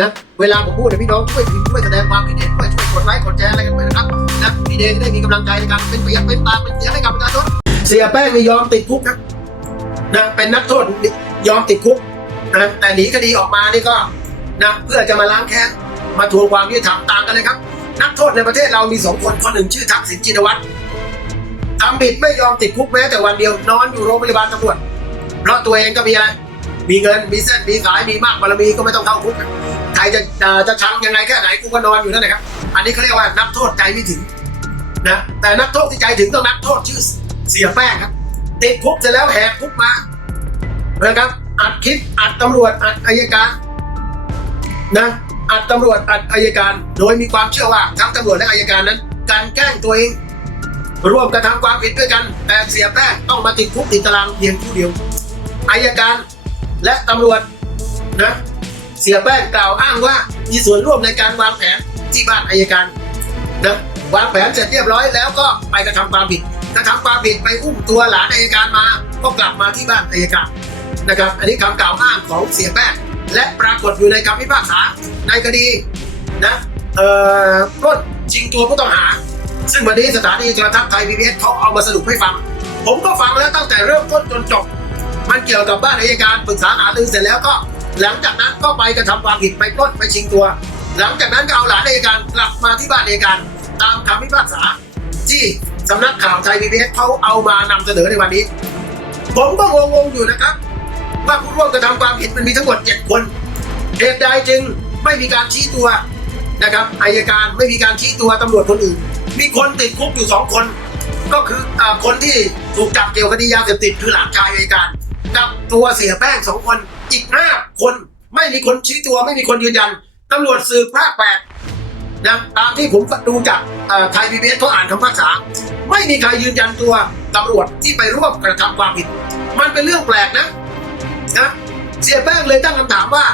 นะเวลาผมพูดเนี่ยพี่น้องช่วยพิมพ์ช่วยแสดงความคิดเห็นช่วยช่วยกดไลค์กดแชร์อะไรกันไปนะครับนะพี่เดงได้มีกำลังใจในการเป็นประยชน์เป็นตาเป็นเสียงให้กับประชาชนเสียแป้งไม่ยอมติดคุกนะนะเป็นนักโทษยอมติดคุกนะแต่หนีคดีออกมานี่ก็นะเพื่อจะมาล้างแค้นมาทวงความยุติธรรมต่างกันเลยครับ นักโทษในประเทศเรามีสองคนคนหนึ่งชื่อทักษิณชินวัตรทำผิดไม่ยอมติดคุกแม้แต่วันเดียวนอนอยู่โรงพยาบาลตำรวจเพราะตัวเองก็มีอะไร มีเงินมีเส้นมีสายมีมากบารมีก็ไม่ต้องเข้าคุก ใครจะเอ่อจะชังยังไงแค่ไหนกูก็นอนอยู่นั่นแหละครับ อันนี้เขาเรียกว่านักโทษใจไม่ถึงนะแต่นักโทษที่ใจถึงต้องนักโทษชื่อเสียแป้งครับติดคุกเสร็จแล้วแหกคุกมานะครับอัดคลิปอัดตำรวจอัดอายการนะอัดตำรวจอัดอายการ โดยมีความเชื่อว่าทั้งตำรวจและอายการนั้น การแกล้งตัวเองร่วมกระทำความผิดด้วยกัน แต่เสียแป้งต้องมาติดคุกติดตารางเพียงผู้เดียวอายการและตำรวจนะ เสียแป้งกล่าวอ้างว่ามีส่วนร่วมในการวางแผนที่บ้านอายการนะวางแผนเสร็จเรียบร้อยแล้วก็ไปกระทำความผิดกระทำความผิดไปอุ้มตัวหลานอายการมา ก็กลับมาที่บ้านอายการนะครับ อันนี้คำกล่าวอ้างของเสียแป้งและปรากฏอยู่ในคำพิพากษาในคดีนะเอ่อปล้นชิงตัวผู้ต้องหา ซึ่งวันนี้สถานีโทรทัศน์ไทยพีบีเอสเขาเอามาสรุปให้ฟัง ผมก็ฟังแล้วตั้งแต่เริ่มต้นจนจบ มันเกี่ยวกับบ้านอายการปรึกษาหารือเสร็จแล้วก็ หลังจากนั้นก็ไปกระทำความผิดไปปล้นไปชิงตัว หลังจากนั้นก็เอาหลานอายการกลับมาที่บ้านอายการตามคำพิพากษา ที่สำนักข่าวไทยพีบีเอสเขาเอามานำเสนอในวันนี้ ผมก็งงๆอยู่นะครับ ว่าผู้ร่วมกระทำความผิดมันมีทั้งหมดเจ็ดคนเหตุใดจึงไม่มีการชี้ตัวนะครับอายการไม่มีการชี้ตัวตำรวจคนอื่น มีคนติดคุกอยู่สองคน ก็คืออคนที่ถูกจับเกี่ยวกับคดียาเสพติดคือหลานชายอายการกับตัวเสียแป้งสองคน อีกห้าคนไม่มีคนชี้ตัวไม่มีคนยืนยันตำรวจสืบภาคแปดนะตามที่ผมดูจากไทยพีบีเอสเขาอ่านคำพิพากษา ไม่มีใครยืนยันตัวตำรวจที่ไปร่วมกระทำความผิด มันเป็นเรื่องแปลกนะนะเสียแป้งเลยตั้งคำถามว่า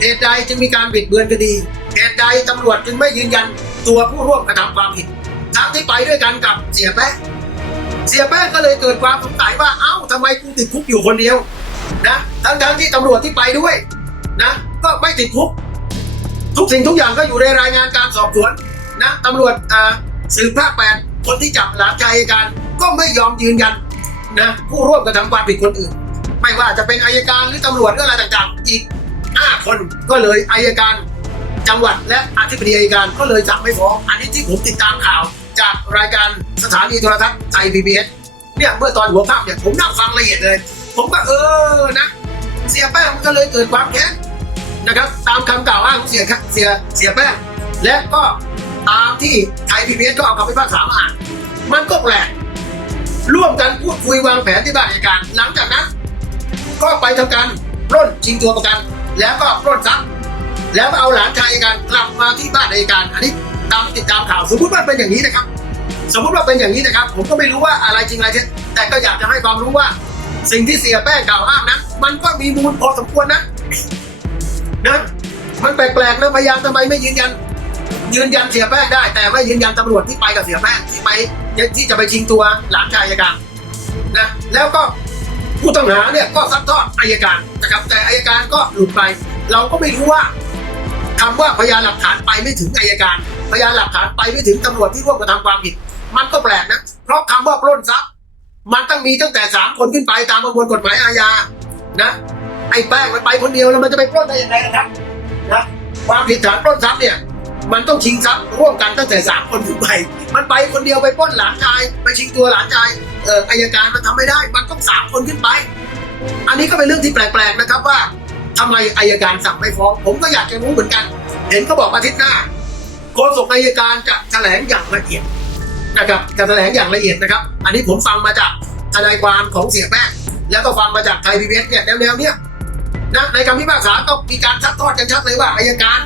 เหตุใดจึงมีการบิดเบือนคดีเหตุใดตำรวจจึงไม่ยืนยันตัวผู้ร่วมกระทำความผิดทั้งที่ไปด้วยกันกับเสียแป้งเสียแป้งก็เลยเกิดความสงสัยว่าเอ้าทำไมกูติดคุกอยู่คนเดียว นะทั้งทั้งที่ตำรวจที่ไปด้วยนะก็ไม่ติดคุกทุกสิ่งทุกอย่างก็อยู่ในรายงานการสอบสวนนะตำรวจอ่าสืบภาคแปดคนที่จับหลานชายอัยการก็ไม่ยอมยืนยันนะผู้ร่วมกระทำความผิดคนอื่น ไม่ว่าจะเป็นอายการหรือตำรวจหรืออะไรต่างๆ อีกห้าคนก็เลยอายการจังหวัดและอธิบดีอัยการก็เลยสั่งไม่ฟ้อง อันนี้ที่ผมติดตามข่าวจากรายการสถานีโทรทัศน์ไทยพีบีเอสเนี่ยเมื่อตอนหัวภาพเนี่ยผมนั่งฟังละเอียดเลย ผมก็เออนะ เสียแป้งมันก็เลยเกิดความแค้นนะครับ ตามคำกล่าวอ้างของเสียเสียเสียแป้งและก็ตามที่ไทยพีบีเอสก็เอาคำพิพากษามาอ่านมันก็แปลกร่วมกันพูดคุยวางแผนที่บ้านอัยการ หลังจากนั้น ก็ไปทำการปล้นชิงตัวประกัน แล้วก็ปล้นทรัพย์แล้วก็เอาหลานชายอัยการกลับมาที่บ้านอัยการ อันนี้ตามติดตามข่าวสมมติว่าเป็นอย่างนี้นะครับ สมมติว่าเป็นอย่างนี้นะครับ ผมก็ไม่รู้ว่าอะไรจริงอะไรเท็จแต่ก็อยากจะให้ความรู้ว่า สิ่งที่เสียแป้งกล่าวอ้างนั้น มันก็มีมูลพอสมควรนะนะมันแปลกๆนะพยานทำไมไม่ยืนยัน ยืนยันเสียแป้งได้ แต่ไม่ยืนยันตำรวจที่ไปกับเสียแป้งที่ไปที่จะไปชิงตัวหลานชายอัยการนะแล้วก็ผู้ต้องหาเนี่ยก็ซัดทอดอัยการนะครับแต่อัยการก็หลุดไป เราก็ไม่รู้ว่าคำว่าพยานหลักฐานไปไม่ถึงอายการ พยานหลักฐานไปไม่ถึงตำรวจที่ร่วมกระทำความผิด มันก็แปลกนะเพราะคำว่าปล้นทรัพย์ มันต้องมีตั้งแต่สามคนขึ้นไปตามประมวลกฎหมายอาญานะไอ้แป้งมันไปคนเดียวแล้วมันจะไปปล้นได้ยังไงกันครับนะความผิดฐานปล้นทรัพย์เนี่ย มันต้องชิงทรัพย์ร่วมกันตั้งแต่สามคนขึ้นไปมันไปคนเดียวไปปล้นหลานชายไปชิงตัวหลานชายเอออายการมันทำไม่ได้ มันต้องสามคนขึ้นไป อันนี้ก็เป็นเรื่องที่แปลกๆนะครับว่าทำไมอายการสั่งไม่ฟ้องผมก็อยากจะรู้เหมือนกัน เห็นเขาบอกอาทิตย์หน้าโฆษกอายการจะแถลงอย่างละเอียด นะครับจะแถลงอย่างละเอียดนะครับ อันนี้ผมฟังมาจากทนายความของเสียแป้งแล้วก็ฟังมาจากไทยพีบีเอสเนี่ยแนวๆเนี้ยนะในคำพิพากษาก็มีการชัดทอดกันชัดเลยว่าอายการ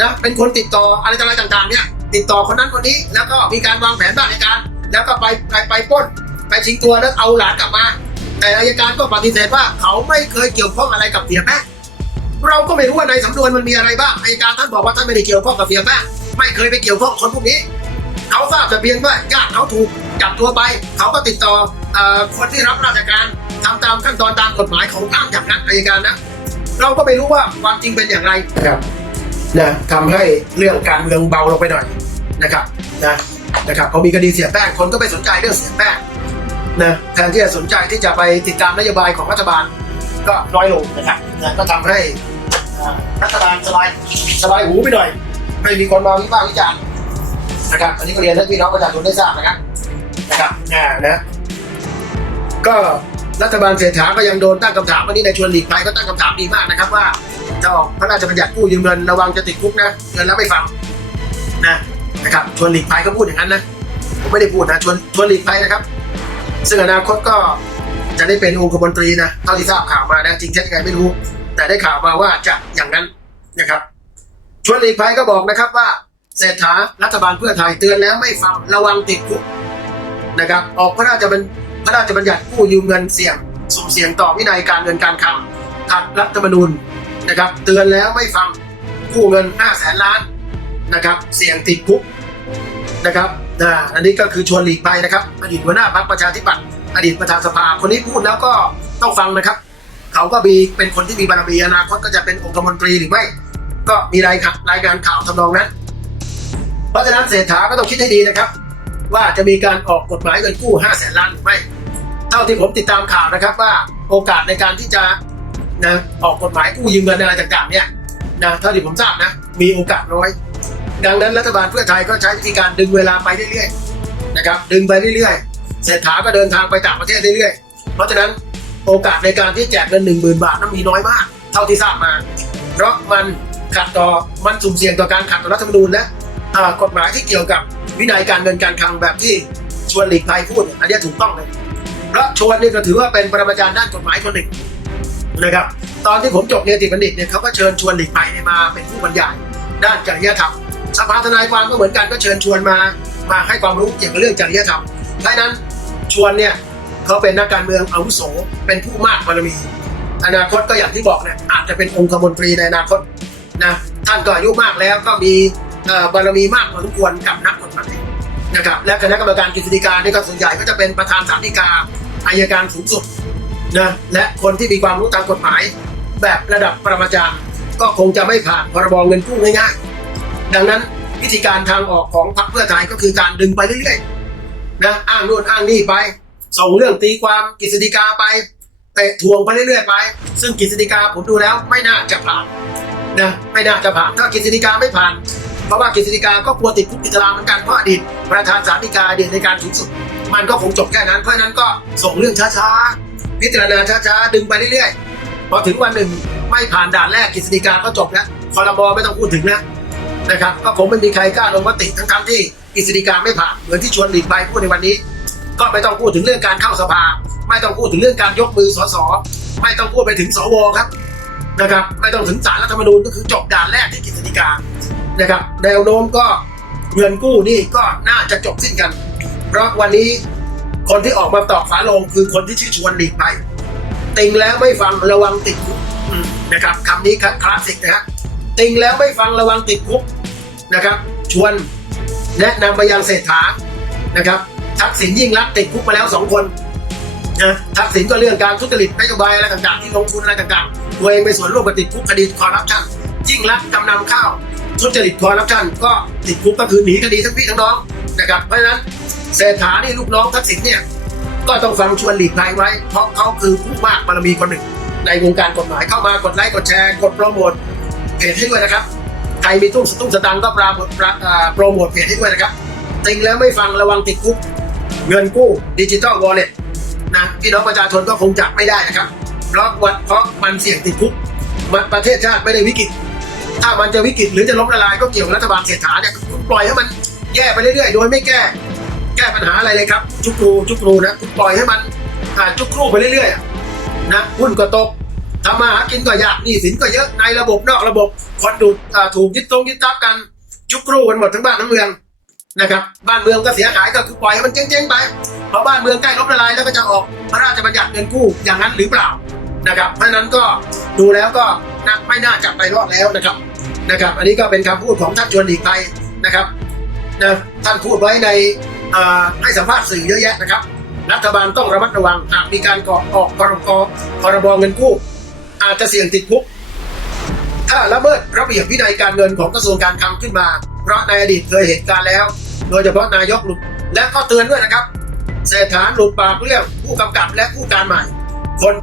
นะเป็นคนติดต่ออะไรต่อะไรต่างๆเนี่ยติดต่อคนนั้นคนนี้แล้วก็มีการวางแผนบ้านอายการ แล้วก็ไปไปไปป้นไปชิงตัวแล้วเอาหลานกลับมา แต่อายการก็ปฏิเสธว่าเขาไม่เคยเกี่ยวข้องอะไรกับเสียแป้งเราก็ไม่รู้ว่าในสำนวนมันมีอะไรบ้างอายการท่านบอกว่าท่านไม่ได้เกี่ยวข้องกับเสียแป้งไม่เคยไปเกี่ยวข้องคนพวกนี้ เขาทราบแต่เพียงว่าญาติเขาถูกจับตัวไป เขาก็ติดต่ออคนที่รับราชการทำตามขั้นตอนตามกฎหมายของอ้งอย่างนั้นอายการนะ เราก็ไม่รู้ว่าความจริงเป็นอย่างไรครับนะทำให้เรื่องการเมืองเบาลงไปหน่อยนะครับนะนะครับพอมีคดีเสียแป้งคนก็ไปสนใจเรื่องเสียแป้งนะแทนที่จะสนใจที่จะไปติดตามนโยบายของรัฐบาลก็น้อยลงนะครับนะก็ทำให้รัฐบาลสบายสบายหูไปหน่อยไม่มีคนมาวิพากษ์วิจารณ์ นะครับอันนี้ก็เรียนให้พี่น้องประชาชนได้ทราบนะครับนะครับนะนะก็รัฐบาลเศรษฐาก็ยังโดนตั้งคำถามวันนี้ในชวนหลีกภัยก็ตั้งคำถามดีมากนะครับว่าจะออกพระราชบัญญัติกู้ยืมเงินระวังจะติดคุกนะเงินแล้วไม่ฟังนะนะครับชวนหลีกภัยก็พูดอย่างนั้นนะผมไม่ได้พูดนะชวนชวนหลีกภัยนะครับ ซึ่งอนาคตก็จะได้เป็นองคมนตรีนะเท่าที่ทราบข่าวมานะจริงเท็จยังไงไม่รู้ แต่ได้ข่าวมาว่าจะอย่างนั้นนะครับชวนหลีกภัยก็บอกนะครับว่า เศรษฐารัฐบาลเพื่อไทยเตือนแล้วไม่ฟังระวังติดคุกนะครับออกพระราชบัญพระราชบัญญัติกู้ยืมเงินเสี่ยงสุ่มเสี่ยงต่อวินัยการเงินการคลังขัดรัฐธรรมนูญนะครับ เตือนแล้วไม่ฟังกู้เงิน5แสนล้านนะครับ เสี่ยงติดคุกนะครับอันนี้ก็คือชวนหลีกภัยนะครับอดีตหัวหน้าพรรคประชาธิปัตย์อดีตประธานสภาคนนี้พูดแล้วก็ต้องฟังนะครับ เขาก็มีเป็นคนที่มีบารมีอนาคตก็จะเป็นองคมนตรีหรือไม่ ก็มีรายรายงานข่าวทำนองนั้น เพราะฉะนั้นเศรษฐาก็ต้องคิดให้ดีนะครับ ว่าจะมีการออกกฎหมายเงินกู้5แสนล้านหรือไม่เท่าที่ผมติดตามข่าวนะครับว่าโอกาสในการที่จะนะออกกฎหมายกู้ยืมเงินอะไรต่างๆเนี่ยนะเท่าที่ผมทราบนะมีโอกาสน้อย ดังนั้นรัฐบาลเพื่อไทยก็ใช้วิธีการดึงเวลาไปเรื่อยๆนะครับดึงไปเรื่อยๆเศรษฐาก็เดินทางไปต่างประเทศเรื่อยๆ เพราะฉะนั้นโอกาสในการที่แจกเงินหนึ่งหมื่นบาทนั้นมีน้อยมาก เท่าที่ทราบมา เพราะมันขัดต่อมันสุ่มเสี่ยงต่อการขัดต่อรัฐธรรมนูญและ กฎหมายที่เกี่ยวกับวินัยการเงินการคลังแบบที่ชวนหลีกภัยพูดอันนี้ถูกต้องเลยเพราะชวนนี่ก็ถือว่าเป็นปรมาจารย์ด้านกฎหมายคนหนึ่งนะครับ ตอนที่ผมจบเรียนติบัณฑิตเนี่ยเขาก็เชิญชวนหลีกภัยมาเป็นผู้บรรยายด้านจริยธรรมสภาทนายความก็เหมือนกันก็เชิญชวนมามาให้ความรู้เกี่ยวกับเรื่องจริยธรรมดังนั้นชวนเนี่ยเขาเป็นนักการเมืองอาวุโสเป็นผู้มากบารมี อนาคตก็อย่างที่บอกเนี่ยอาจจะเป็นองคมนตรีในอนาคตนะท่านก็อายุมากแล้วก็มี บารมีมากพอสมควรกับนักกฎหมายนะครับ และคณะกรรมการกฤษฎีกานี่ก็ส่วนใหญ่ก็จะเป็นประธานศาลฎีกาอายการสูงสุดนะและคนที่มีความรู้ทางกฎหมาย แบบระดับปรมาจารย์ก็คงจะไม่ผ่านพรบเงินกู้ง่ายๆดังนั้นวิธีการทางออกของพรรคเพื่อไทยก็คือการดึงไปเรื่อยๆนะอ้างนู่นอ้างนี่ไป ส่งเรื่องตีความกฤษฎีกาไปเตะทวงไปเรื่อยๆไป ซึ่งกฤษฎีกาผมดูแล้วไม่น่าจะผ่านนะไม่น่าจะผ่านถ้ากฤษฎีกาไม่ผ่าน เพราะว่ากฤษฎีกาก็กลัวติดคุกติดตารางเหมือนกันเพราะอดีตประธานศาลฎีกาอดีตในการสูงสุด มันก็คงจบแค่นั้นเพราะนั้นก็ส่งเรื่องช้าๆพิจารณาช้าๆดึงไปเรื่อยๆพอถึงวันหนึ่งไม่ผ่านด่านแรกกฤษฎีกาก็จบแล้วคอรมอไม่ต้องพูดถึงนะนะครับก็คงไม่มีใครกล้าลงมติทั้งๆที่กฤษฎีกาไม่ผ่านเหมือนที่ชวนหลีกไปพูดในวันนี้ ก็ไม่ต้องพูดถึงเรื่องการเข้าสภา ไม่ต้องพูดถึงเรื่องการยกมือสสไม่ต้องพูดไปถึงสวครับนะครับไม่ต้องถึงศาลรัฐธรรมนูญก็คือจบด่านแรกที่กฤษฎีกา นะครับแนวโน้มก็เงินกู้นี่ก็น่าจะจบสิ้นกัน เพราะวันนี้คนที่ออกมาตอกฝาโลงคือคนที่ชื่อชวนหลีกไปติงแล้วไม่ฟังระวังติดคุกนะครับคำนี้คลาสสิกนะฮะติงแล้วไม่ฟังระวังติดคุกนะครับ ชวนแนะนำไปยังเศรษฐานะครับ ทักษิณยิ่งรักติดคุกมาแล้วสองคนนะทักษิณก็เรื่องการทุจริตนโยบายอะไรต่างๆ ที่ลงทุนอะไรต่างๆตัวเองไปส่วนร่วมกับติดคุกคดีคอร์รัปชัน ยิ่งรักจำนำข้าวทุจริตคอร์รัปชันก็ติดคุกก็คือหนีคดีทั้งพี่ทั้งน้องนะครับเพราะฉะนั้นเศรษฐานี่ลูกน้องทักษิณเนี่ยก็ต้องฟังชวนหลีกภัยไว้ เพราะเขาคือผู้มากบารมีคนหนึ่ง ในวงการกฎหมายเข้ามากดไลค์กดแชร์กดโปรโมทเพจให้ด้วยนะครับใครมีตุ้งสตุ้งสตังค์ก็ปราโปรโปรโมทเพจให้ด้วยนะครับติงแล้วไม่ฟังระวังติดคุกเงินกู้ดิจิตอลวอลเล็ตนะพี่น้องประชาชนก็คงจับไม่ได้นะครับเพราะวันเพราะมันเสี่ยงติดคุกประเทศชาติไม่ได้วิกฤต ถ้ามันจะวิกฤตหรือจะล้มละลายก็เกี่ยวกับรัฐบาลเศรษฐาเนี่ยคุณปล่อยให้มันแย่ไปเรื่อยๆ โดยไม่แก้ แก้ปัญหาอะไรเลยครับจุกรูจุกรูนะคุณปล่อยให้มันอ่าจุกรูไปเรื่อยๆนะหุ้นก็ตกทำมาหากินก็ยากหนี้สินก็เยอะในระบบนอกระบบคนดูถูกยึดตรงยึดทรัพย์กันจุกรูกันหมดทั้งบ้านทั้งเมืองนะครับบ้านเมืองก็เสียหายก็คือปล่อยให้มันเจ๊งๆไปพอบ้านเมืองใกล้ล้มละลายแล้วก็จะออกพระราชบัญญัติเงินกู้อย่างนั้นหรือเปล่า นะครับ เพราะนั้นก็ดูแล้วก็น่าไม่น่าจะไปรอดแล้วนะครับนะครับ อันนี้ก็เป็นคำพูดของท่านชวนหลีกภัยนะครับนะท่านพูดไว้ในให้สัมภาษณ์สื่อเยอะแยะนะครับ รัฐบาลต้องระมัดระวังหากมีการก่อออกพรบพรบเงินกู้ อาจจะเสี่ยงติดคุกถ้าละเมิดระเบียบวินัยการเงินของกระทรวงการคลังขึ้นมา เพราะในอดีตเคยเหตุการณ์แล้ว โดยเฉพาะนายกหลุดและก็เตือนด้วยนะครับเศรษฐาหลุดปากเรื่องผู้กำกับและผู้การใหม่คน